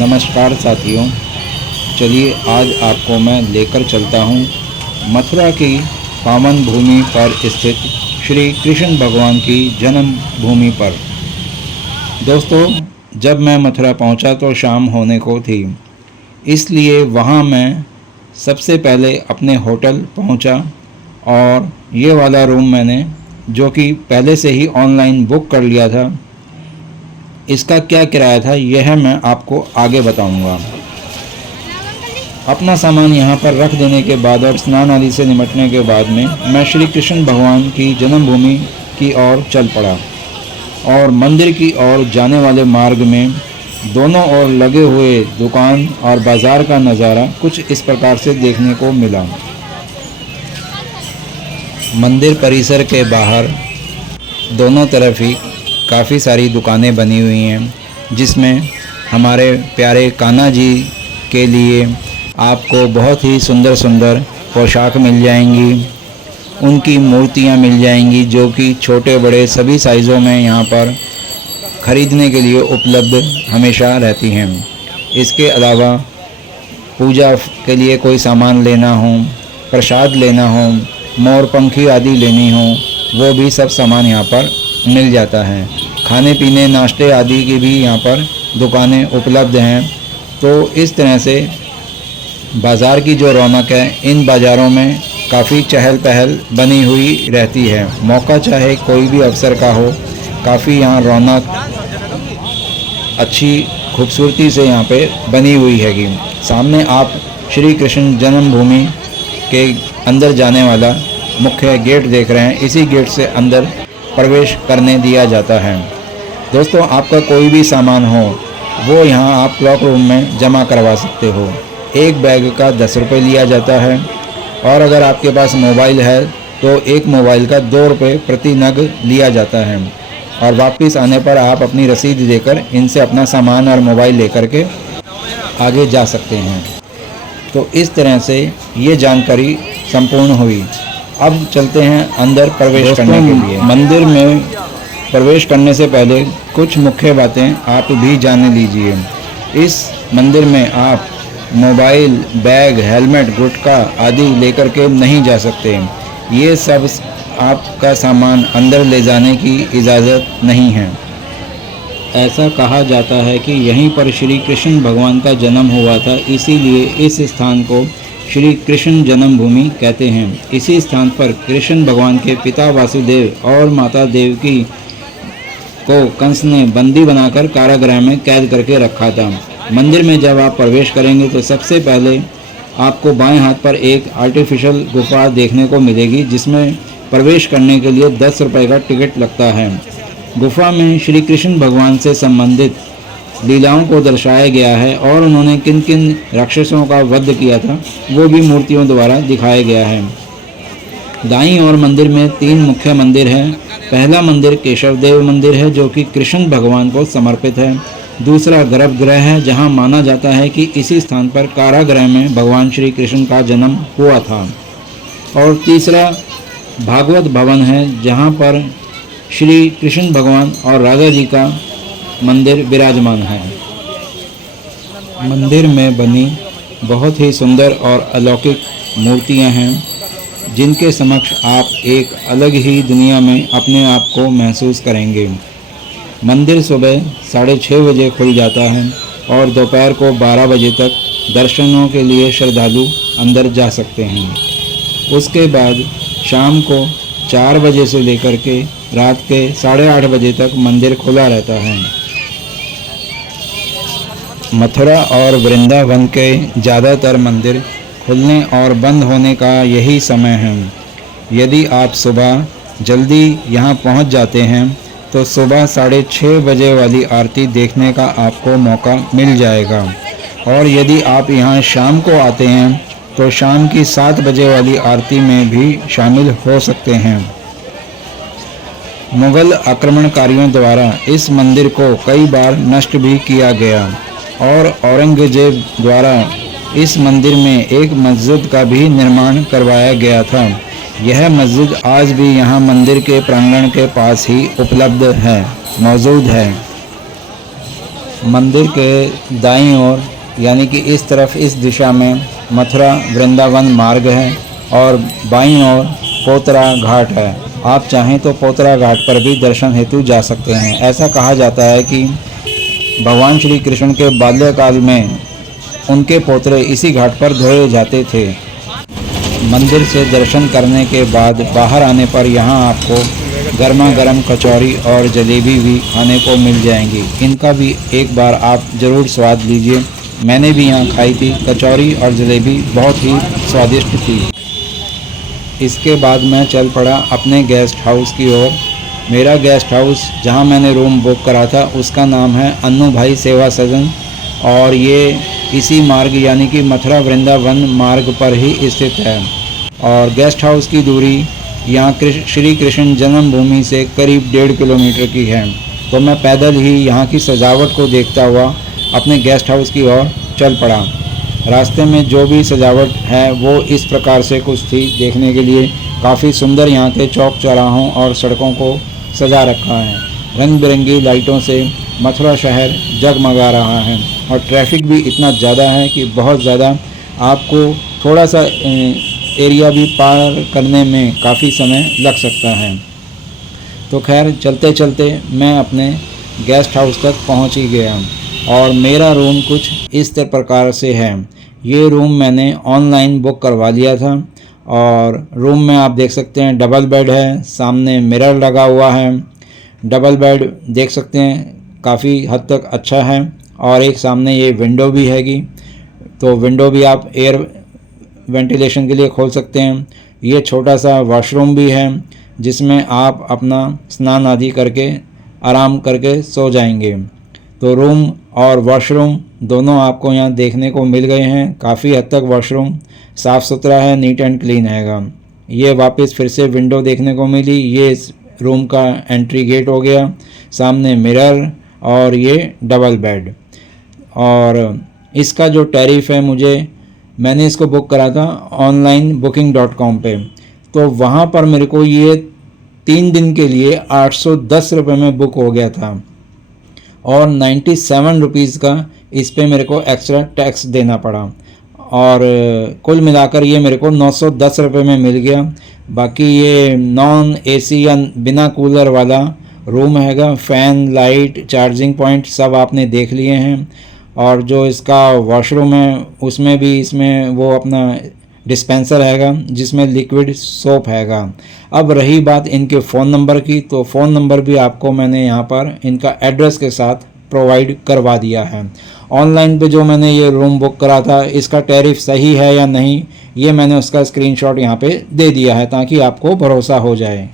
नमस्कार साथियों, चलिए आज आपको मैं लेकर चलता हूँ मथुरा की पावन भूमि पर स्थित श्री कृष्ण भगवान की जन्म भूमि पर। दोस्तों, जब मैं मथुरा पहुँचा तो शाम होने को थी, इसलिए वहाँ मैं सबसे पहले अपने होटल पहुँचा और ये वाला रूम मैंने जो कि पहले से ही ऑनलाइन बुक कर लिया था। इसका क्या किराया था यह मैं आपको आगे बताऊंगा। अपना सामान यहाँ पर रख देने के बाद और स्नान आदि से निपटने के बाद में मैं श्री कृष्ण भगवान की जन्मभूमि की ओर चल पड़ा और मंदिर की ओर जाने वाले मार्ग में दोनों ओर लगे हुए दुकान और बाज़ार का नज़ारा कुछ इस प्रकार से देखने को मिला। मंदिर परिसर के बाहर दोनों तरफ ही काफ़ी सारी दुकानें बनी हुई हैं, जिसमें हमारे प्यारे कान्हा जी के लिए आपको बहुत ही सुंदर सुंदर पोशाक मिल जाएंगी। उनकी मूर्तियां मिल जाएंगी जो कि छोटे बड़े सभी साइज़ों में यहाँ पर ख़रीदने के लिए उपलब्ध हमेशा रहती हैं। इसके अलावा पूजा के लिए कोई सामान लेना हो, प्रसाद लेना हो, मोरपंखी आदि लेनी हो, वो भी सब सामान यहाँ पर मिल जाता है। खाने पीने नाश्ते आदि की भी यहाँ पर दुकानें उपलब्ध हैं। तो इस तरह से बाज़ार की जो रौनक है, इन बाज़ारों में काफ़ी चहल पहल बनी हुई रहती है। मौका चाहे कोई भी अवसर का हो, काफ़ी यहाँ रौनक अच्छी खूबसूरती से यहाँ पे बनी हुई हैगी। सामने आप श्री कृष्ण जन्मभूमि के अंदर जाने वाला मुख्य गेट देख रहे हैं। इसी गेट से अंदर प्रवेश करने दिया जाता है। दोस्तों, आपका कोई भी सामान हो वो यहाँ आप क्लॉक रूम में जमा करवा सकते हो। एक बैग का 10 रुपये लिया जाता है और अगर आपके पास मोबाइल है तो एक मोबाइल का 2 रुपये प्रति नग लिया जाता है और वापस आने पर आप अपनी रसीद देकर इनसे अपना सामान और मोबाइल लेकर के आगे जा सकते हैं। तो इस तरह से ये जानकारी संपूर्ण हुई। अब चलते हैं अंदर प्रवेश करने के लिए। मंदिर में प्रवेश करने से पहले कुछ मुख्य बातें आप भी जान लीजिए। इस मंदिर में आप मोबाइल, बैग, हेलमेट, गुटखा आदि लेकर के नहीं जा सकते। ये सब आपका सामान अंदर ले जाने की इजाज़त नहीं है। ऐसा कहा जाता है कि यहीं पर श्री कृष्ण भगवान का जन्म हुआ था, इसीलिए इस स्थान को श्री कृष्ण जन्मभूमि कहते हैं। इसी स्थान पर कृष्ण भगवान के पिता वासुदेव और माता देवकी को कंस ने बंदी बनाकर कारागृह में कैद करके रखा था। मंदिर में जब आप प्रवेश करेंगे तो सबसे पहले आपको बाएं हाथ पर एक आर्टिफिशियल गुफा देखने को मिलेगी, जिसमें प्रवेश करने के लिए 10 रुपये का टिकट लगता है। गुफा में श्री कृष्ण भगवान से संबंधित लीलाओं को दर्शाया गया है और उन्होंने किन किन राक्षसों का वध किया था वो भी मूर्तियों द्वारा दिखाया गया है। दाईं ओर मंदिर में 3 मुख्य मंदिर हैं। पहला मंदिर केशव देव मंदिर है जो कि कृष्ण भगवान को समर्पित है। दूसरा गर्भगृह है जहां माना जाता है कि इसी स्थान पर कारागृह में भगवान श्री कृष्ण का जन्म हुआ था। और तीसरा भागवत भवन है जहां पर श्री कृष्ण भगवान और राधा जी का मंदिर विराजमान है। मंदिर में बनी बहुत ही सुंदर और अलौकिक मूर्तियां हैं, जिनके समक्ष आप एक अलग ही दुनिया में अपने आप को महसूस करेंगे। मंदिर सुबह 6:30 बजे खुल जाता है और दोपहर को 12 बजे तक दर्शनों के लिए श्रद्धालु अंदर जा सकते हैं। उसके बाद शाम को 4 बजे से लेकर के रात के 8:30 बजे तक मंदिर खुला रहता है। मथुरा और वृंदावन के ज़्यादातर मंदिर खुलने और बंद होने का यही समय है। यदि आप सुबह जल्दी यहाँ पहुँच जाते हैं तो सुबह 6:30 बजे वाली आरती देखने का आपको मौका मिल जाएगा और यदि आप यहाँ शाम को आते हैं तो शाम की 7 बजे वाली आरती में भी शामिल हो सकते हैं। मुग़ल आक्रमणकारियों द्वारा इस मंदिर को कई बार नष्ट भी किया गया और औरंगजेब द्वारा इस मंदिर में एक मस्जिद का भी निर्माण करवाया गया था। यह मस्जिद आज भी यहाँ मंदिर के प्रांगण के पास ही उपलब्ध है, मौजूद है। मंदिर के दाईं ओर यानी कि इस तरफ इस दिशा में मथुरा वृंदावन मार्ग है और बाईं ओर पोतरा घाट है। आप चाहें तो पोतरा घाट पर भी दर्शन हेतु जा सकते हैं। ऐसा कहा जाता है कि भगवान श्री कृष्ण के बाल्यकाल में उनके पोतरे इसी घाट पर धोए जाते थे। मंदिर से दर्शन करने के बाद बाहर आने पर यहाँ आपको गर्मा गर्म कचौरी और जलेबी भी खाने को मिल जाएंगी। इनका भी एक बार आप ज़रूर स्वाद लीजिए। मैंने भी यहाँ खाई थी। कचौरी और जलेबी बहुत ही स्वादिष्ट थी। इसके बाद मैं चल पड़ा अपने गेस्ट हाउस की ओर। मेरा गेस्ट हाउस जहाँ मैंने रूम बुक करा था उसका नाम है अन्नू भाई सेवा सदन और ये इसी मार्ग यानी कि मथुरा वृंदावन मार्ग पर ही स्थित है। और गेस्ट हाउस की दूरी यहाँ श्री कृष्ण जन्मभूमि से करीब 1.5 किलोमीटर की है। तो मैं पैदल ही यहाँ की सजावट को देखता हुआ अपने गेस्ट हाउस की ओर चल पड़ा। रास्ते में जो भी सजावट है वो इस प्रकार से कुछ थी। देखने के लिए काफ़ी सुंदर यहाँ के चौक चौराहों और सड़कों को सजा रखा है। रंग बिरंगी लाइटों से मथुरा शहर जगमगा रहा है और ट्रैफिक भी इतना ज़्यादा है कि बहुत ज़्यादा आपको थोड़ा सा एरिया भी पार करने में काफ़ी समय लग सकता है। तो खैर चलते चलते मैं अपने गेस्ट हाउस तक पहुंच ही गया और मेरा रूम कुछ इस प्रकार से है। ये रूम मैंने ऑनलाइन बुक करवा लिया था और रूम में आप देख सकते हैं डबल बेड है, सामने मिरर लगा हुआ है। डबल बेड देख सकते हैं काफ़ी हद तक अच्छा है और एक सामने ये विंडो भी हैगी, तो विंडो भी आप एयर वेंटिलेशन के लिए खोल सकते हैं। ये छोटा सा वॉशरूम भी है जिसमें आप अपना स्नान आदि करके आराम करके सो जाएंगे। तो रूम और वॉशरूम दोनों आपको यहाँ देखने को मिल गए हैं। काफ़ी हद तक वॉशरूम साफ़ सुथरा है, नीट एंड क्लीन हैगा। ये वापस फिर से विंडो देखने को मिली। ये इस रूम का एंट्री गेट हो गया। सामने मिरर और ये डबल बेड। और इसका जो टैरिफ है मैंने इसको बुक करा था ऑनलाइन booking.com पे। तो वहाँ पर मेरे को ये 3 दिन के लिए 810 रुपये में बुक हो गया था और 97 रुपीज़ का इस पे मेरे को एक्स्ट्रा टैक्स देना पड़ा और कुल मिलाकर ये मेरे को 910 रुपये में मिल गया। बाकी ये नॉन एसी या बिना कूलर वाला रूम हैगा। फ़ैन, लाइट, चार्जिंग पॉइंट सब आपने देख लिए हैं और जो इसका वॉशरूम है उसमें भी इसमें वो अपना डिस्पेंसर हैगा जिसमें लिक्विड सोप हैगा। अब रही बात इनके फ़ोन नंबर की, तो फ़ोन नंबर भी आपको मैंने यहाँ पर इनका एड्रेस के साथ प्रोवाइड करवा दिया है। ऑनलाइन पे जो मैंने ये रूम बुक करा था इसका टैरिफ सही है या नहीं ये मैंने उसका स्क्रीनशॉट यहाँ पे दे दिया है ताकि आपको भरोसा हो जाए।